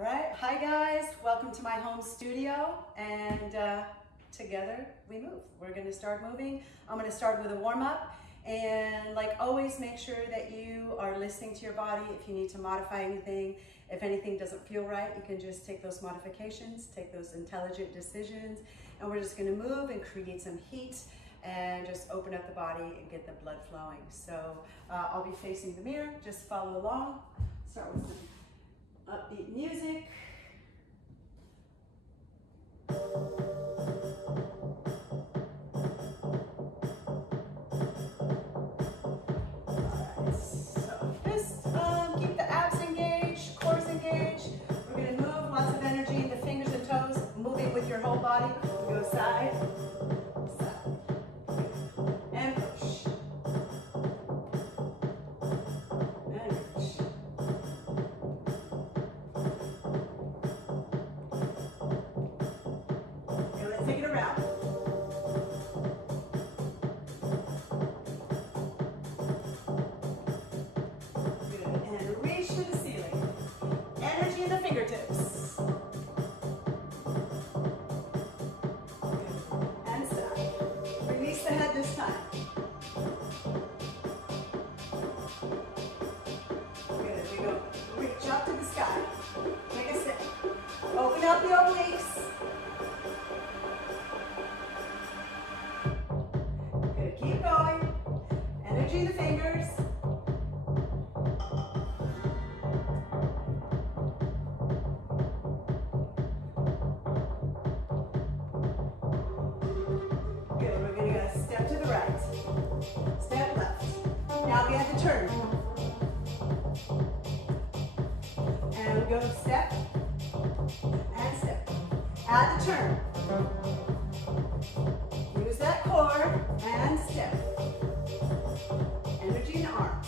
All right, hi guys, welcome to my home studio, and together we move. We're gonna start moving. I'm gonna start with a warm-up, and like always, make sure that you are listening to your body. If you need to modify anything, if anything doesn't feel right, you can just take those modifications, take those intelligent decisions, and we're just gonna move and create some heat and just open up the body and get the blood flowing. So I'll be facing the mirror, just follow along. Start with some upbeat music. Alright, so just keep the abs engaged, cores engaged. We're going to move, lots of energy in the fingers and toes, moving with your whole body. Go side, side, and push. Take it around. Good. And reach to the ceiling. Energy in the fingertips. Good. And stop. Release the head this time. Good. We go. Reach up to the sky. Take a step. Open up the obliques. Keep going. Energy in the fingers. Good. We're going to go step to the right. Step left. Now we have to turn. And we go step and step. Add the turn. Use that core and step. Energy in the arms.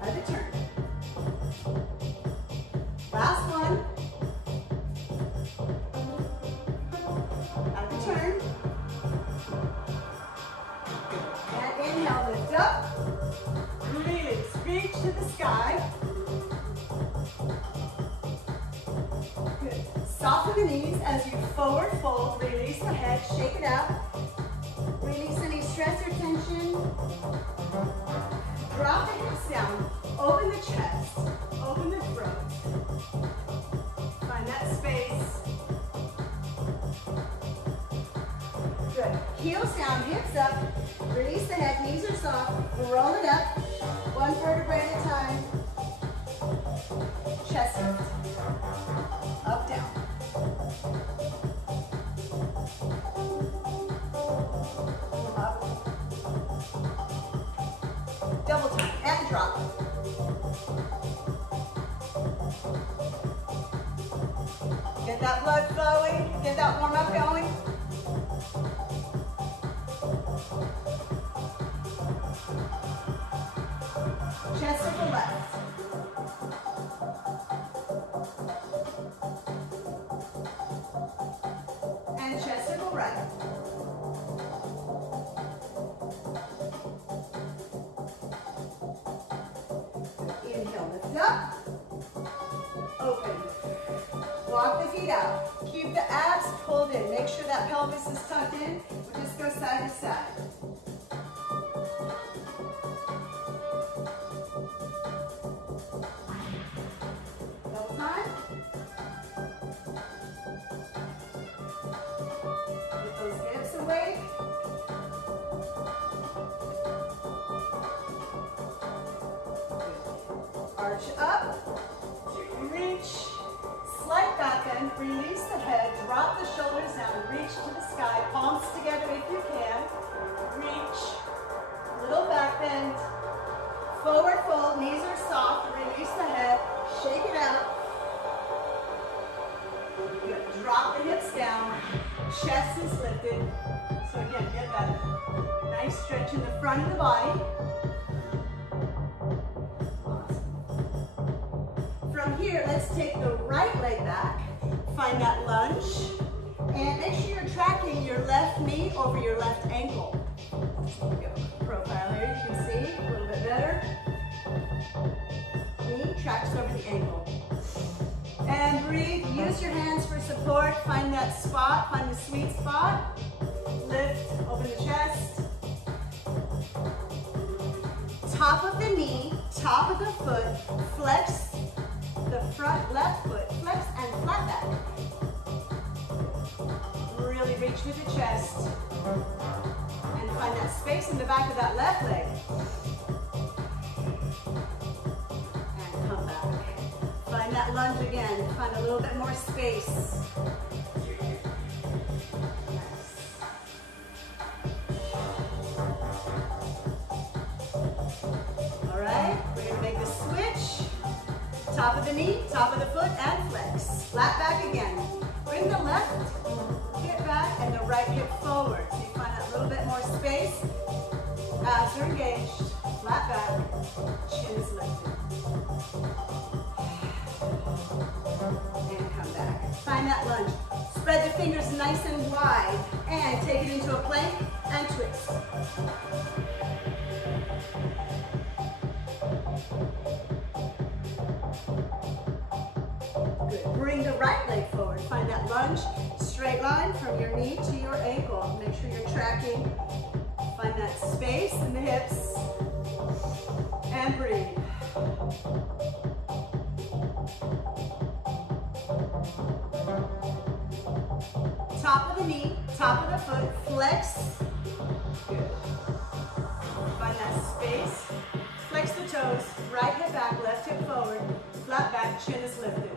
At the turn. Last one. At the turn. And inhale, lift up. Release. Reach to the sky. Good. Soften the knees as you forward fold. Release the head. Shake it out. Release any stress or tension. Drop the hips down. Open the chest. Open the throat. Find that space. Good. Heels down, hips up. Release the head. Knees are soft. Roll it up. One vertebrae at a time. Chest lift. Up, down. Double time and drop. Get that blood flowing, get that warm up going. Chest to the left. And chest to the right. Inhale, lift up, open. Walk the feet out. Keep the abs pulled in. Make sure that pelvis is tucked in. We'll just go side to side. Double time. Get those hips awake. Arch up, reach, slight back bend, release the head, drop the shoulders down, reach to the sky, palms together if you can, reach, little back bend, forward fold, knees are soft, release the head, shake it out, good, drop the hips down, chest is lifted, so again, get that nice stretch in the front of the body. From here, let's take the right leg back, find that lunge, and make sure you're tracking your left knee over your left ankle. There we go. Profile here, you can see a little bit better. Knee tracks over the ankle. And breathe. Use your hands for support. Find that spot. Find the sweet spot. Lift. Open the chest. Top of the knee. Top of the foot. Flex the front left foot. Flex and flat back. Really reach with the chest. And find that space in the back of that left leg. And come back. Find that lunge again. Find a little bit more space. Nice. All right, we're going to make the switch. Top of the knee, top of the foot, and flex. Flat back again. Bring the left hip back and the right hip forward. So you find that little bit more space. Abs are engaged. Flat back. Chin is lifted. And come back. Find that lunge. Spread the fingers nice and wide. And take it into a plank and twist. Good. Bring the right leg forward. Find that lunge. Straight line from your knee to your ankle. Make sure you're tracking. Find that space in the hips. And breathe. Top of the knee, top of the foot, flex. Good. Find that space. Flex the toes, right hip back, left hip forward, flat back, chin is lifted.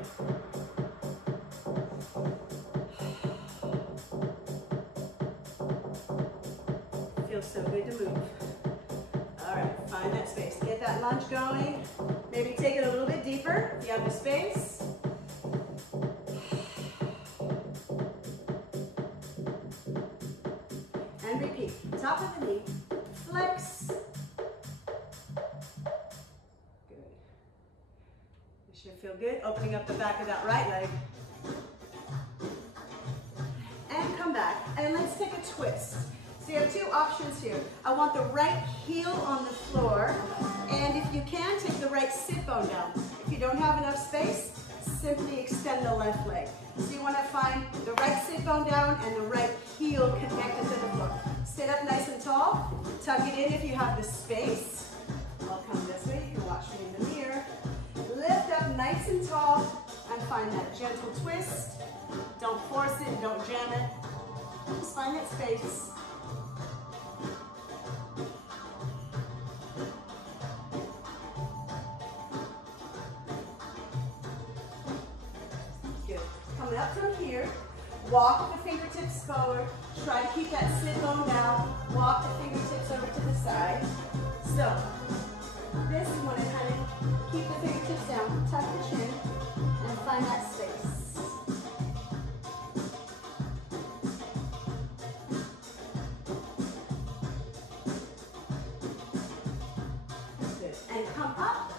Feels so good to move. All right, find that space. Get that lunge going. Maybe take it a little bit deeper if you have the space. And repeat. Top of the knee, flex. Good. You should feel good. Opening up the back of that right leg. And come back. And let's take a twist. So you have two options here. I want the right heel on the floor, and if you can, take the right sit bone down. If you don't have enough space, simply extend the left leg. So you want to find the right sit bone down and the right heel connected to the floor. Sit up nice and tall. Tuck it in if you have the space. I'll come this way. You can watch me in the mirror. Lift up nice and tall and find that gentle twist. Don't force it. Don't jam it. Just find that space. Coming up from here, walk the fingertips forward, try to keep that sit bone down, walk the fingertips over to the side. So, this you want to kind of keep the fingertips down, tuck the chin, and find that space. Good. And come up.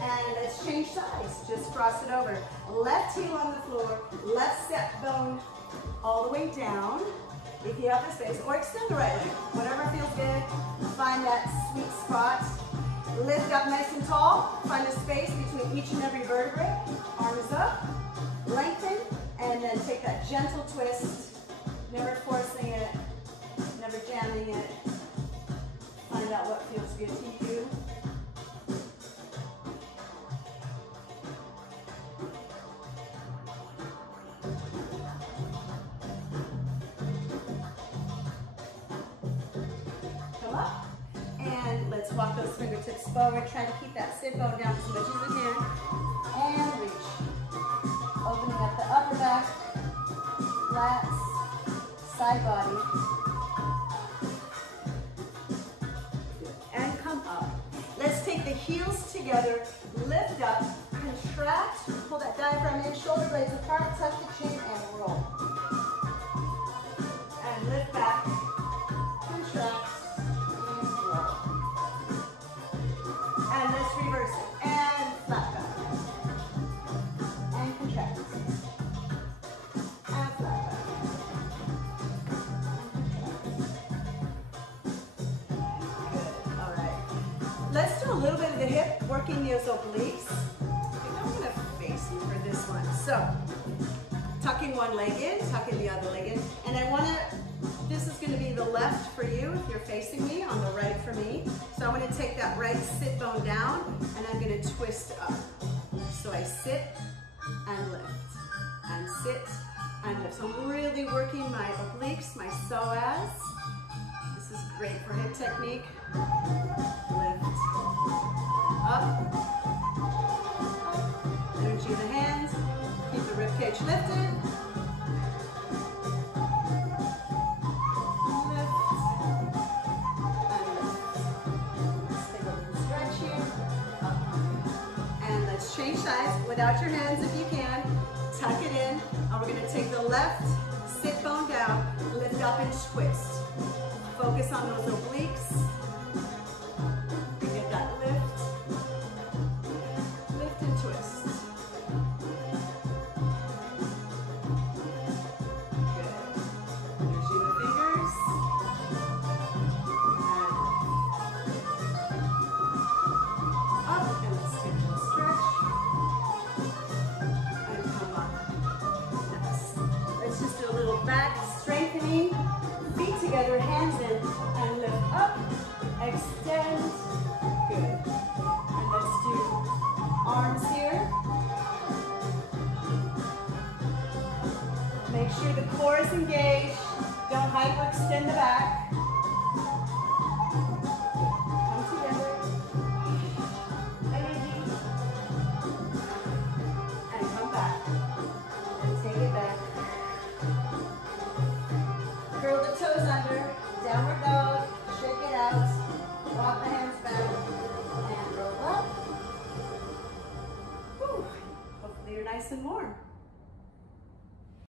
And let's change sides. Just cross it over. Left heel on the floor, left step bone all the way down, if you have the space, or extend the right leg, whatever feels good. Find that sweet spot. Lift up nice and tall. Find a space between each and every vertebrae. Arms up, lengthen, and then take that gentle twist. Never forcing it, never jamming it. Find out what feels good to you. Let's walk those fingertips forward. Try to keep that sit bone down as much as you can. And reach. Opening up the upper back, lats, side body. And come up. Let's take the heels together. Lift up, contract, pull that diaphragm in, shoulder blades apart, tuck the chin, and roll. And lift back, contract. And let's reverse it. And flat back. And contract. And flat back. Good. All right. Let's do a little bit of the hip, working those obliques. I'm going to face you for this one. So, tucking one leg in, tucking the other leg in, and I want to, this is going to be the left for you if you're facing me, on the right for me. So I'm going to take that right sit bone down and I'm going to twist up. So I sit and lift, and sit and lift. So I'm really working my obliques, my psoas. This is great for hip technique. Lift, up, energy in the hands, keep the rib cage lifted. Change sides without your hands if you can. Tuck it in, and we're going to take the left sit bone down, lift up and twist. Focus on those obliques. Get that lift. Lift and twist. Good. Energy in the fingers. And up, and let's take a little stretch. Back, strengthening, feet together, hands in, and lift up, extend, good. And let's do arms here. Make sure the core is engaged, don't hyperextend the back. Come together, energy, and come back, and take it back. Curl the toes under, downward dog, shake it out, walk the hands back, and roll up. Whew. Hopefully you're nice and warm.